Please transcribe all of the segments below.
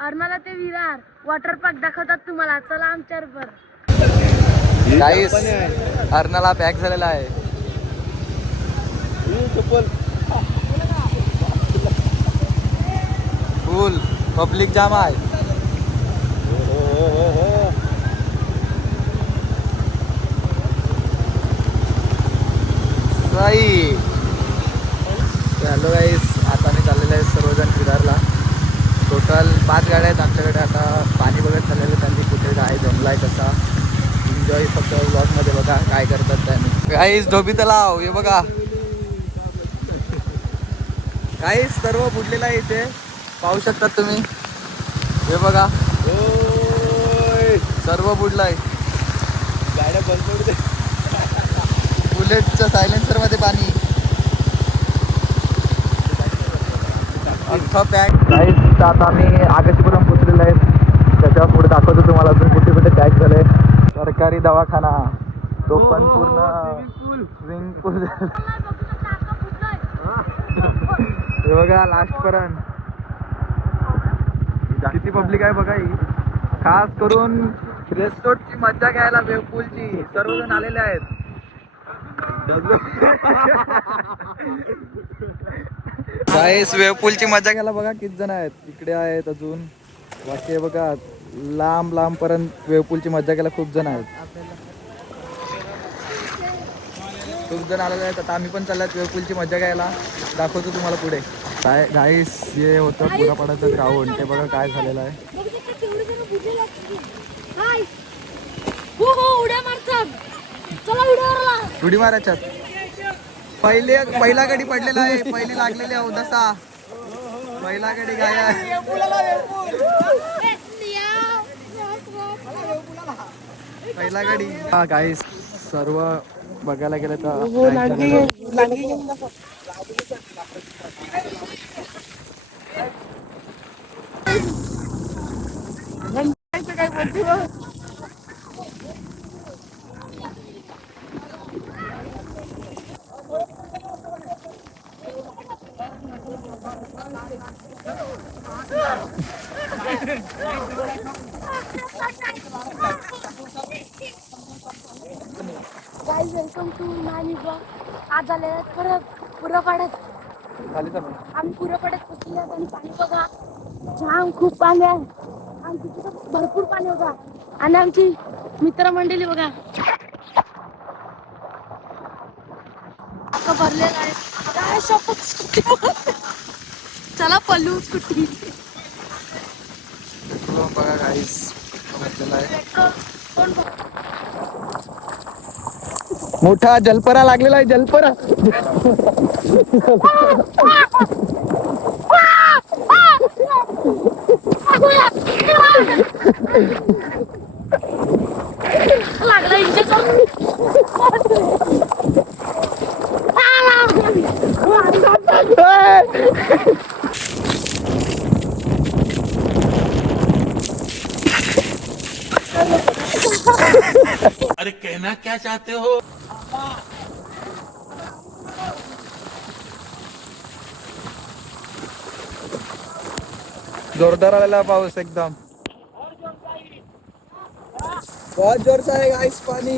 अर्नाला ते Virar water park दाखवतात तुम्हाला. चला आमच्याबरोबर. गाईस अर्नाला पॅक झालेला आहे. फुल पब्लिक जाम आहे. हॅलो गाईस, आता आम्ही चाललेलो आहे सर्वजण विरारला. टोटल 5 गाड्या आहेत आमच्याकडे. आता पाणी बघत चाललेलं त्यांनी कुठे काय जमलाय कसा. एन्जॉय फक्त ब्लॉगमध्ये बघा काय करतात त्यांनी. गाईस धोबी तलाव हे बघा. गाईस सर्व बुडलेलं आहे इथे, पाहू शकतात तुम्ही. हे बघा सर्व बुडलंय. गाड्या बंद पडू दे. बुलेटच्या सायलेन्सर मध्ये पाणी. अख्खा पॅक. गाईस आता आम्ही आगशीपुरम पोचलेलो आहे. त्याच्या पुढे दाखवतो तुम्हाला अजून कुठे कुठे पॅक झालंय. सरकारी दवाखाना तो पण पूर्ण स्विमिंग पूल. हे बघा लास्ट पर्यंत किती पब्लिक आहे बघा. ही खास करून रेस्टोरंटची मज्जा घ्यायला वेव पूलची सर्वजण आलेले आहेत. गाईस वेव पूलची मजा घ्यायला बघा किती जण आहेत. इकडे आहेत अजून बाकी आहे बघा. लांब लांब पर्यंत वेव पूलची मजा घ्यायला खूप जण आहेत. खूप जण आलेले आहेत. आता आम्ही पण चालल्यात वेव पूलची मजा घ्यायला. दाखवतो तुम्हाला पुढे. काय गाईस हे होतं पुरापाड्याचं ग्राउंड. ते बघा काय झालेलं आहे. उडी मारायच्यात. पहिला गडी पडलेला आहे. पहिली लागलेली आहे उदासा. पहिला गडी काय आहे. पहिला गडी. हा गाईस सर्व बघायला गेलं तर guys welcome to Nani blog. आज आलेले आहेत परत पुरापाड्यात. आम्ही पुरापाड्यात पोचले आहेत आणि पाणी बघा जाम खूप पाणी आहे. आणि तिथे भरपूर पाणी बघा. आणि आमची मित्रमंडळी बघा भरलेला आहे. काय शपथ. चला पल्लू स्कूटी. बघा गाईस मोठा जलपरा लागलेला आहे. जलपरा लागला इंजेक्शन. अरे कहना क्या चाहते हो. जोरदार आलेला पाऊस एकदम. बहुत जोरचा आहे गाईस पाणी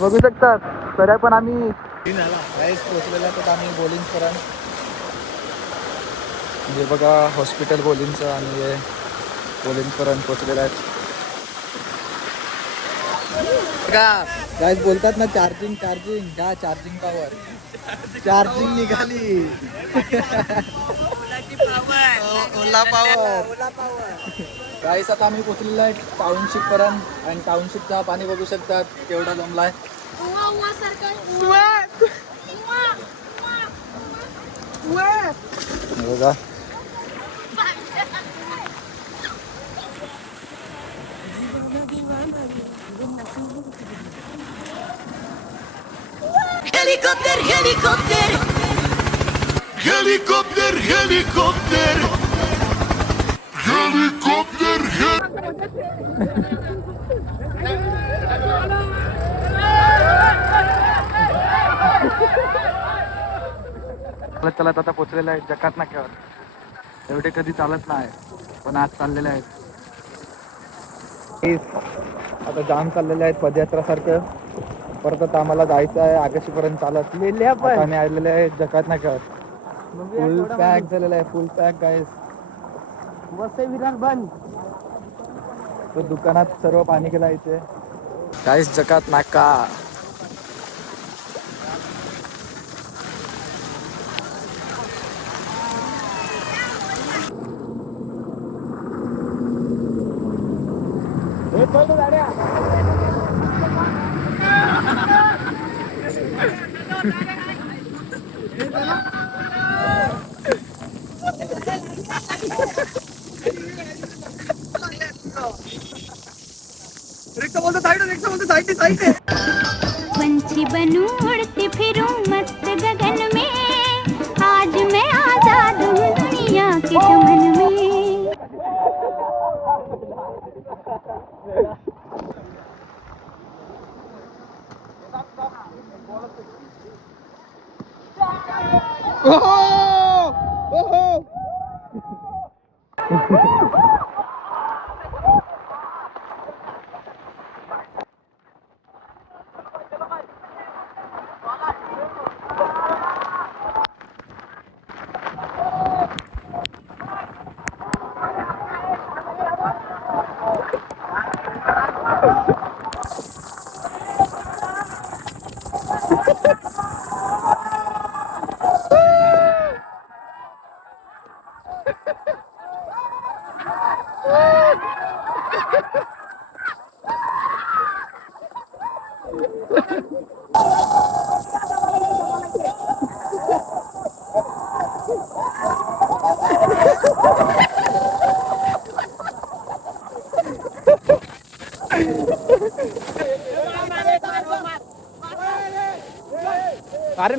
बघू शकतात. तरी पण आम्ही गाईस पोचलेला तर आम्ही बोलिंजपर्यंत. हे बघा हॉस्पिटल बोलिंजचं आणि हे बोलिंजपर्यंत पोचलेलं आहे. गाईस बोलतात ना चार्जिंग चार्जिंग का चार्जिंग पॉवर. चार्जिंग निघाली. ओला पॉवर. गाईस आता आम्ही पोचलेलो आहे टाउनशिप पर्यंत. आणि टाउनशिपचा पाणी बघू शकतात केवढा जमलाय. बघा Helicopter, helicopter. Helicopter, helicopter. Helicopter, चालत आता पोचलेला आहे जकात नाक्यावर. एवढे कधी चालत नाही. पण आज चाललेले आहेत. आता जाम चाललेले आहेत पदयात्रासारखं. परत आता आम्हाला जायचं आहे आकाशीपर्यंत चालत. आता आम्ही आलेले आहे जकात नगर. फुल पॅक झालेलं आहे, फुल पॅक गाईस. वसई विरार बंद. तो दुकानात सर्व पाणी गेला इथे गाईस. जकात नाका. पंछी बनूं उड़ती फिरूं मस्त गगन में, आज मैं आजाद हूँ दुनिया के चमन में.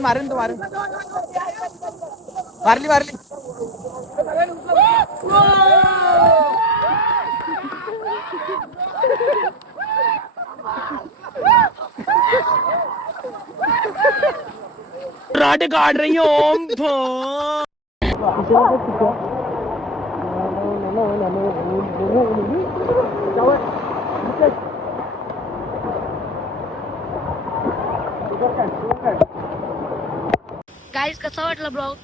मारेन तो मारेन. मारली. राटे काट रही हो ओम गाईज कसा वाटला ब्लॉग.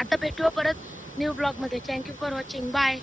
आता भेटूया परत न्यू ब्लॉग मध्ये. Thank you for watching. बाय.